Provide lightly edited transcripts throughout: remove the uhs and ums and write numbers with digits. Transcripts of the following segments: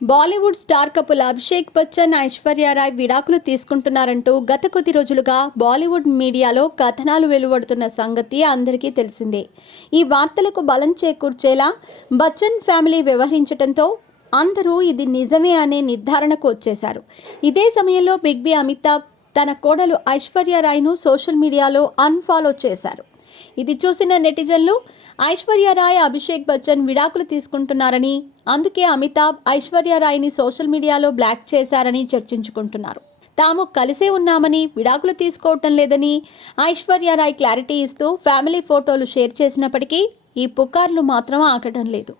Bollywood star couple Abhishek Bachchan, Aishwarya Roy విడాకులు తీసుకుంటున్నారంటూ గత కొద్ది రోజులుగా బాలీవుడ్ మీడియాలో కథనాలు వెలువడుతున్న సంగతి అందరికీ తెలిసిందే. ఈ వార్తలకు బలం చేకూర్చేలా బచ్చన్ ఫ్యామిలీ వ్యవహరించడంతో అందరూ ఇది నిజమే అనే నిర్ధారణకు వచ్చేశారు. ఇదే సమయంలో బిగ్ బి అమితాబ్ తన కోడలు ఐశ్వర్య రాయ్ను సోషల్ మీడియాలో అన్ఫాలో చేశారు. ఇది చూసిన నెటిజన్లు ఐశ్వర్య రాయ్, అభిషేక్ బచ్చన్ విడాకులు తీసుకుంటున్నారని, అందుకే అమితాబ్ ఐశ్వర్య రాయ్ని సోషల్ మీడియాలో బ్లాక్ చేశారని చర్చించుకుంటున్నారు. తాము కలిసే ఉన్నామని, విడాకులు తీసుకోవటం లేదని ఐశ్వర్య రాయ్ క్లారిటీ ఇస్తూ ఫ్యామిలీ ఫోటోలు షేర్ చేసినప్పటికీ ఈ పుకార్లు మాత్రం ఆగటం లేదు.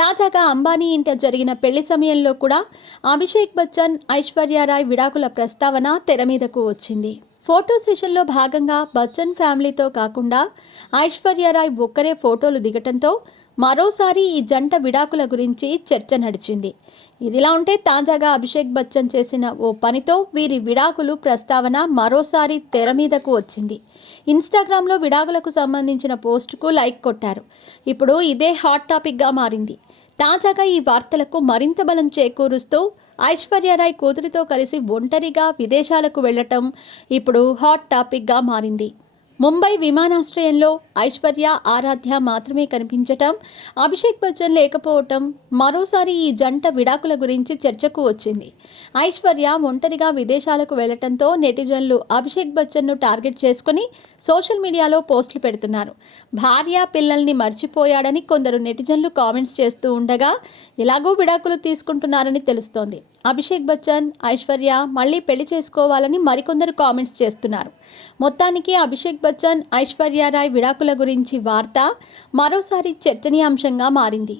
తాజాగా అంబానీ ఇంట జరిగిన పెళ్లి సమయంలో కూడా అభిషేక్ బచ్చన్, ఐశ్వర్య రాయ్ విడాకుల ప్రస్తావన తెర మీదకు వచ్చింది. ఫోటో సెషన్లో భాగంగా బచ్చన్ ఫ్యామిలీతో కాకుండా ఐశ్వర్య రాయ్ ఒక్కరే ఫోటోలు దిగటంతో మరోసారి ఈ జంట విడాకుల గురించి చర్చ నడిచింది. ఇదిలా ఉంటే తాజాగా అభిషేక్ బచ్చన్ చేసిన ఓ పనితో వీరి విడాకులు ప్రస్తావన మరోసారి తెర మీదకు వచ్చింది. ఇన్స్టాగ్రామ్లో విడాకులకు సంబంధించిన పోస్టుకు లైక్ కొట్టారు. ఇప్పుడు ఇదే హాట్ టాపిక్గా మారింది. తాజాగా ఈ వార్తలకు మరింత బలం చేకూరుస్తూ ఐశ్వర్య రాయ్ కూతురితో కలిసి ఒంటరిగా విదేశాలకు వెళ్లటం ఇప్పుడు హాట్ టాపిక్గా మారింది. ముంబై విమానాశ్రయంలో ఐశ్వర్య, ఆరాధ్య మాత్రమే కనిపించటం, అభిషేక్ బచ్చన్ లేకపోవటం మరోసారి ఈ జంట విడాకుల గురించి చర్చకు వచ్చింది. ఐశ్వర్య ఒంటరిగా విదేశాలకు వెళ్లటంతో నెటిజన్లు అభిషేక్ బచ్చన్ను టార్గెట్ చేసుకుని సోషల్ మీడియాలో పోస్టులు పెడుతున్నారు. భార్య, పిల్లల్ని మర్చిపోయాడని కొందరు నెటిజన్లు కామెంట్స్ చేస్తూ ఉండగా ఎలాగో విడాకులు తీసుకుంటున్నారని తెలుస్తోంది. అభిషేక్ బచ్చన్, ఐశ్వర్య మళ్ళీ పెళ్లి చేసుకోవాలని మరికొందరు కామెంట్స్ చేస్తున్నారు. మొత్తానికి అభిషేక్ బచ్చన్, ఐశ్వర్య రాయ్ విడాకుల గురించి వార్త మరోసారి చర్చనీయాంశంగా మారింది.